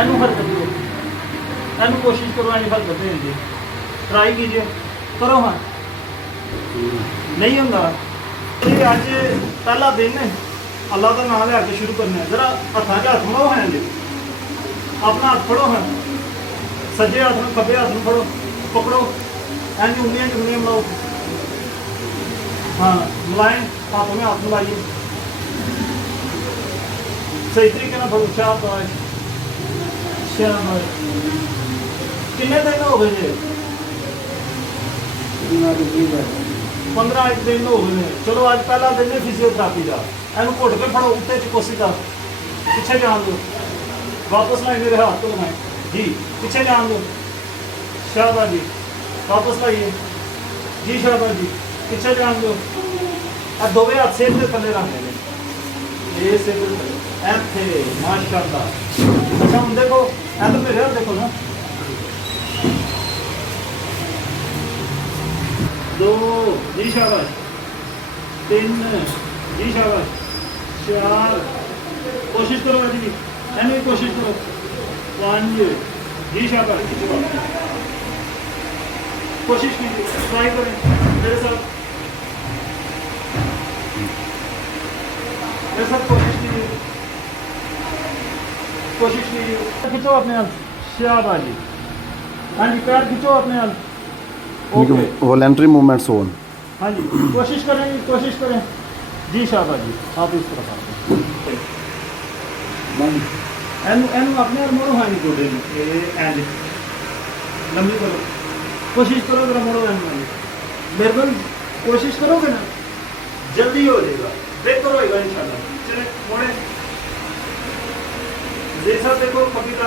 ਇਹਨੂੰ ਹਰਕਤ ਦਿਓ, ਇਹਨੂੰ ਕੋਸ਼ਿਸ਼ ਕਰੋ ਐਨੀ ਹਰਕਤ ਦੇਣ ਦੀ, ਟਰਾਈ ਕੀजिए, ਕਰੋ ਹਾਂ। ਨਹੀਂ ਹੁੰਦਾ ਇਹ ਅੱਜ ਪਹਿਲਾ ਦਿਨ ਹੈ, ਅੱਲਾ ਦਾ ਨਾਮ ਲੈ ਕੇ ਸ਼ੁਰੂ ਕਰਨਾ ਹੈ। ਜ਼ਰਾ ਹੱਥਾਂ 'ਚ ਹੱਥ ਮਲਾਓ ਹੈ ਜੀ, ਆਪਣਾ ਹੱਥ ਫੜੋ ਹੈ, ਸੱਜੇ ਹੱਥ ਨੂੰ ਖੱਬੇ ਹੱਥ ਨੂੰ ਫੜੋ, ਪਕੜੋ, ਐਨੀ ਉਂਗਲੀਆਂ ਚੁੰਗਲੀਆਂ ਮਲਾਓ। हाँ मिलाएं, हाथों में हाथ मिलाइए, सही तरीके ना फड़ो। शाबाश शाबाश। कितने दिन हो गए जी? 15 दिन हो गए। चलो आज पहला दिन है फिजियोथेरेपी का। एनू घुट के फड़ो, उत्ते कोशिश कर, पिछे जान दो, वापस लाए, मेरे हाथ को लगाएं जी, पिछे जान दो, शाबाश जी, वापस लाइए जी, शाबाश जी, पिछे जान दो। अब दोवे हाथ सिर के थले रख लेने, ये सिर ऐथे माशाअल्लाह। अच्छा हम देखो ऐ तो मेरे देखो ना, 2 जी शाबाश, 3 जी शाबाश, 4 कोशिश करो जी, ऐनी कोशिश करो, 5 जी शाबाश, कोशिश कीजिए, ट्राई करें मेरे साथ, मेरे साथ कोशिश कीजिए, कोशिश कीजिए। खिंचो अपने हाथ, शाबाश जी, हाँ जी, पैर खिंचो अपने हाथ, ओके, वॉलंटरी मूवमेंट्स होन। हाँ जी, कोशिश करें जी, कोशिश करें जी, शाबाश जी, आप इस तरफ आते एनू एनू अपने हाथ मोड़ो, हाँ जी, गोडे एंड लंबी करो, कोशिश करो जरा, मोड़ो एनू मेरे को, कोशिश करोगे ना जल्दी हो जाएगा, बेहतर होएगा इंशाल्लाह। चले मोड़े, जैसा देखो पपीता,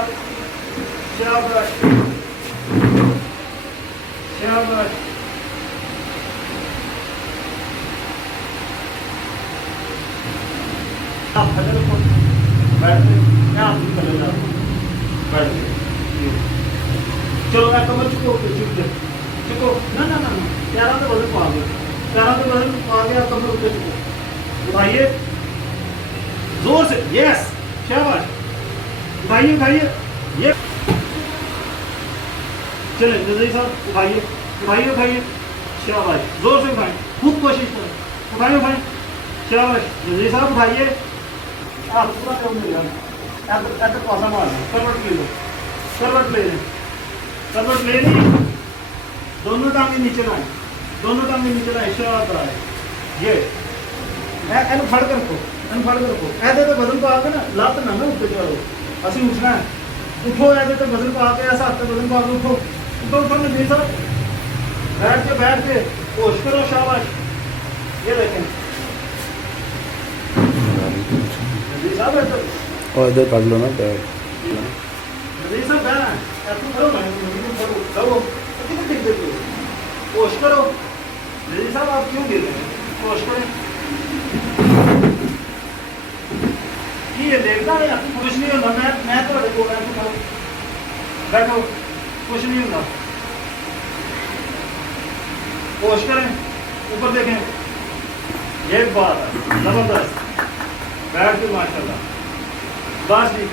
शाबाश शाबाश, आप खड़े रखो, बैठ के मैं आप भी खड़े रखो, बैठ के चलो मैं कमर चुको, चुको ना ना ना, प्यारा तो वजन पा गया, प्यारा तो वजन पा गया, कमर ऊपर चुको, उठाइए जोर से, यस शाबाश, उठाइए उठाइए, ये चले नजर साहब, उठाइए उठाइए उठाइए, शाबाश, जोर से उठाएं, खूब कोशिश करें, उठाइए उठाएं, शाबाश, नजर साहब उठाइए, आप पूरा करो मेरा, ऐसे पासा मारना, करवट ले लो, करवट ले लें, करवट ले ली, दोनों टांगे नीचे लाएं, दोनों टांगे नीचे लाएं, शाबाश, ये एनू फड़ कर रखो, एनू फड़ कर रखो, ऐसे तो वजन पा के ना लत ना ना ऊपर चढ़ो, असी उठना है, उठो, ऐसे तो वजन पा के, ऐसा हाथ वजन पा के उठो, उठो उठो नबी साहब, बैठ के होश करो, शाबाश, ये देखें नबी साहब, और इधर कर लो ना बैग, नबी साहब बहना है, ऐसे करो ना, करो, कितने ठीक देखो, होश करो, नबी साहब आप क्यों गिर रहे हैं, होश करें, ये देखता है कुछ नहीं होता, मैं तो देखो, बैठो, कुछ नहीं होता, होश करें, ऊपर देखें, ये बात है जबरदस्त, बैठ के माशाल्लाह, बस जी।